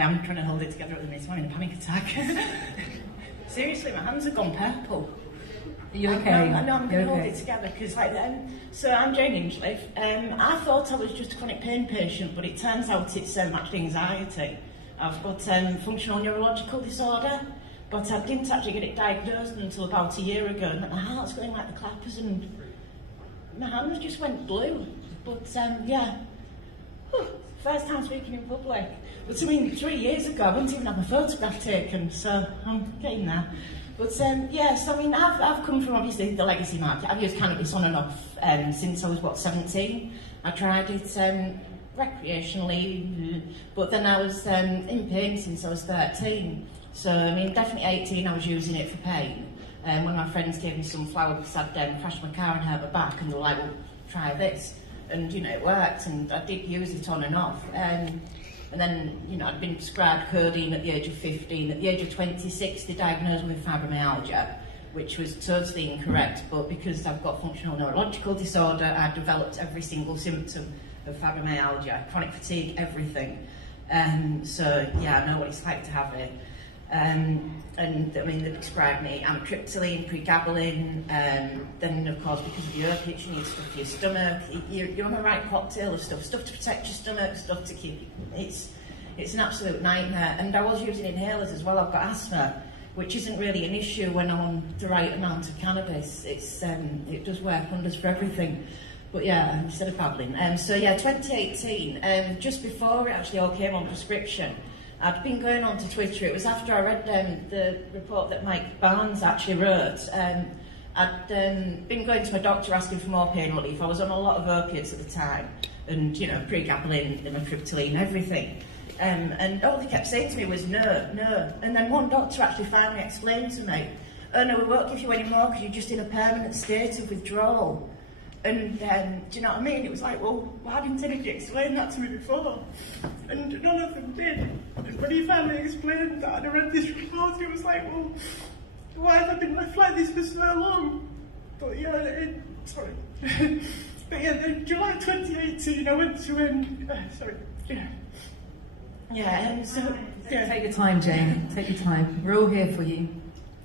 am trying to hold it together at the minute. I'm having a panic attack. Seriously, my hands have gone purple. Are you okay? I know I'm going to hold it together because, like, so I'm Jane Hinchcliffe. I thought I was just a chronic pain patient, but it turns out it's actually anxiety. I've got functional neurological disorder, but I didn't actually get it diagnosed until about a year ago. And my heart's going like the clappers, and my hands just went blue. But yeah, first time speaking in public. But I mean, 3 years ago, I wouldn't even have a photograph taken, so I'm getting there. But yes, I mean, I've come from obviously the legacy market. I've used cannabis on and off since I was, 17? I tried it recreationally, but then I was in pain since I was 13. So, I mean, definitely 18, I was using it for pain. One of my friends gave me some flour because I'd crashed my car and hurt my back, and they were like, well, try this. And, you know, it worked, and I did use it on and off. And then, you know, I'd been prescribed codeine at the age of 15. At the age of 26, they diagnosed me with fibromyalgia, which was totally incorrect. But because I've got functional neurological disorder, I developed every single symptom of fibromyalgia, chronic fatigue, everything. So, yeah, I know what it's like to have it. And, I mean, they prescribed me amitriptyline, pregabalin, then, of course, because of the opiates, you need stuff for your stomach. You're on the right cocktail of stuff to protect your stomach, stuff to keep... It's an absolute nightmare. And I was using inhalers as well. I've got asthma, which isn't really an issue when I'm on the right amount of cannabis. It does work wonders for everything. But yeah, instead of babbling. So yeah, 2018, just before it actually all came on prescription, I'd been going on to Twitter. It was after I read the report that Mike Barnes actually wrote. I'd been going to my doctor asking for more pain relief. I was on a lot of opiates at the time, and, you know, pregabalin, amitriptyline, everything. And all they kept saying to me was, no, no. And then one doctor actually finally explained to me, oh no, we won't give you any more because you're just in a permanent state of withdrawal. And do you know what I mean? It was like, well, why didn't anybody explain that to me before? And none of them did. And when he finally explained that, and I read this report, it was like, well, why have I been left like this for so long? But yeah, sorry. But yeah, then July 2018, I went to, sorry, yeah, so... Yeah. Take your time, Jane, take your time. We're all here for you.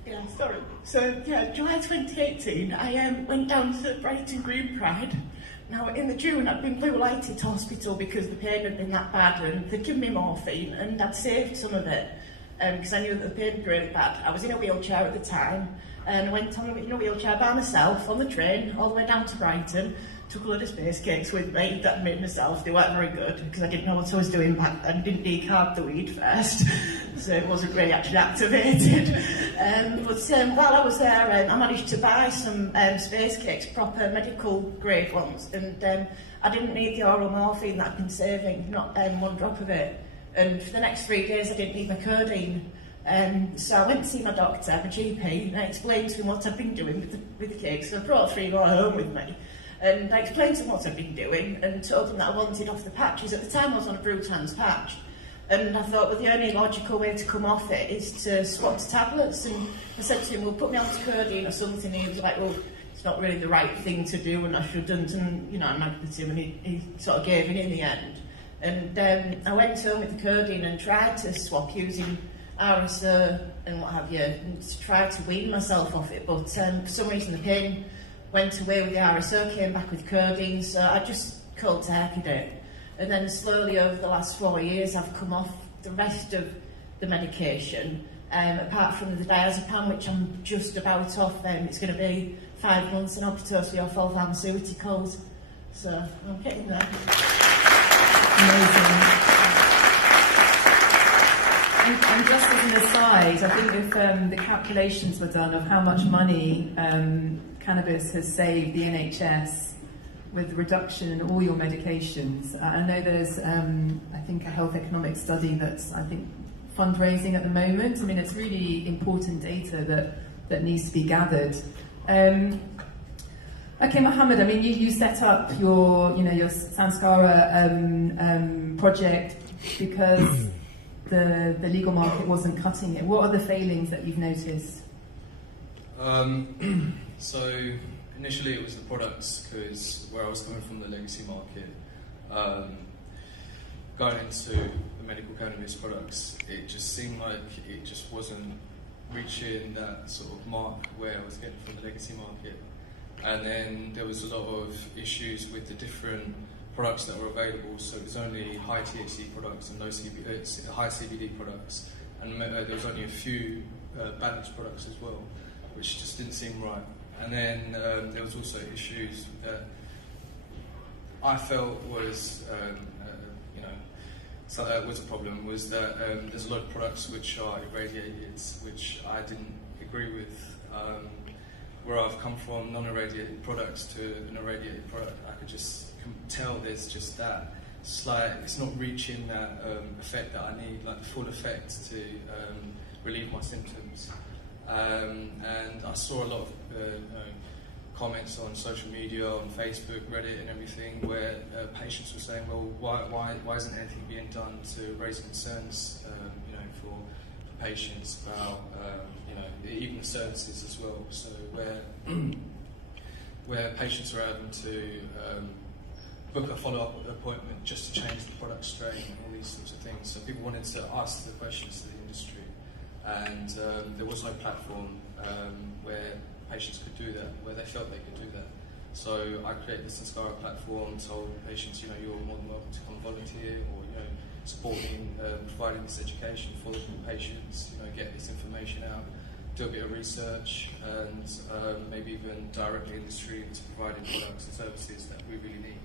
Yeah, sorry. So, yeah, July 2018, I went down to Brighton Green Pride. Now, in the June, I'd been blue lighted to hospital because the pain had been that bad, and they'd given me morphine, and I'd saved some of it because I knew that the pain was really bad. I was in a wheelchair at the time, and I went on in a wheelchair by myself on the train all the way down to Brighton. Took a load of space cakes with me that I made myself. They weren't very good because I didn't know what I was doing back then. Didn't decarb the weed first, so it wasn't really actually activated. But while I was there, I managed to buy some space cakes, proper medical grade ones, and I didn't need the oral morphine that I'd been saving, not one drop of it. And for the next 3 days, I didn't need my codeine. So I went to see my doctor, my GP, and I explained to him what I'd been doing with the cakes. So I brought 3 more home with me. And I explained to him what I'd been doing and told him that I wanted off the patches. At the time I was on a Brutans patch, and I thought, well, the only logical way to come off it is to swap to tablets. And I said to him, well, put me on to codeine or something. And he was like, well, it's not really the right thing to do and I shouldn't. And, you know, I nagged at him, and he sort of gave in the end. And I went home with the codeine and tried to swap using RSO and what have you, and to try to wean myself off it. But for some reason the pain went away with the RSO, came back with codeine, so I just cold turkeyed it. And then slowly over the last 4 years I've come off the rest of the medication, apart from the diazepam, which I'm just about off. It's going to be 5 months, and I'll be totally off all pharmaceuticals. So I'm getting there. Amazing. And just as an aside, I think if the calculations were done of how much money cannabis has saved the NHS with reduction in all your medications. I know there's, I think, a health economic study that's, I think, fundraising at the moment. I mean, it's really important data that needs to be gathered. Okay, Mohammed, I mean, you set up your Sanskara project because the legal market wasn't cutting it. What are the failings that you've noticed? So initially it was the products, because where I was coming from, the legacy market, going into the medical cannabis products, it just seemed like it just wasn't reaching that sort of mark where I was getting from the legacy market. And then there was a lot of issues with the different products that were available. So it was only high THC products and high CBD products, and there was only a few balanced products as well, which just didn't seem right. And then there was also issues that I felt was, so that was a problem, was that there's a lot of products which are irradiated, which I didn't agree with. Where I've come from, non-irradiated products to an irradiated product, I could just tell there's just that slight, it's not reaching that effect that I need, like the full effect to relieve my symptoms. And I saw a lot of comments on social media, on Facebook, Reddit and everything, where patients were saying, well, why isn't anything being done to raise concerns for patients about even the services as well. So where patients are having to book a follow-up appointment just to change the product strain and all these sorts of things. So people wanted to ask the questions to the industry, and there was no platform where patients could do that, where they felt they could do that. So I created the Sanskara platform, told patients, you're more than welcome to come volunteer, or supporting, providing this education for the patients, get this information out, do a bit of research, and maybe even direct the industry into providing products and services that we really need.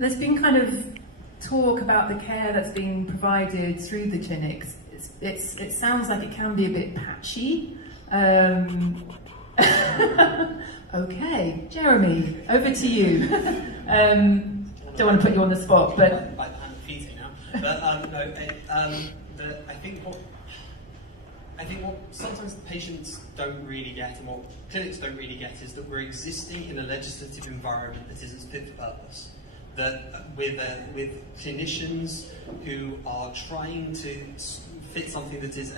There's been kind of talk about the care that's being provided through the clinics. It sounds like it can be a bit patchy. Okay, Jeremy, over to you. Don't want to put you on the spot, but I'm easy now. But no, I think what sometimes patients don't really get, and what clinics don't really get, is that we're existing in a legislative environment that isn't fit for purpose. That with clinicians who are trying to fit something that is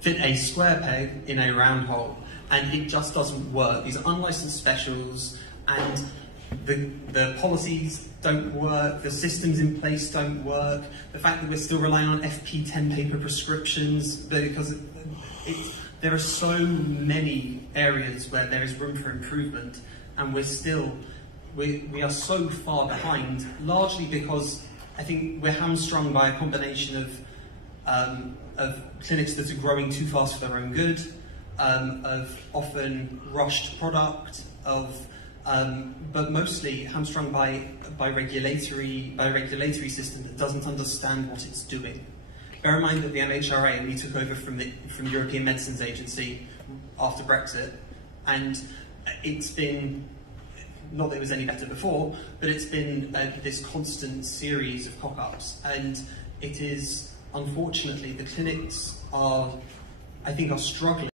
fit a square peg in a round hole, and it just doesn't work. These are unlicensed specials, and the policies don't work, the systems in place don't work, the fact that we're still relying on FP10 paper prescriptions, because there are so many areas where there is room for improvement, and we are so far behind, largely because I think we're hamstrung by a combination of clinics that are growing too fast for their own good, of often rushed product, but mostly hamstrung by regulatory system that doesn't understand what it's doing. Bear in mind that the MHRA only took over from the European Medicines Agency after Brexit, and it's been, not that it was any better before, but it's been this constant series of cock-ups, and it is, unfortunately, the clinics are struggling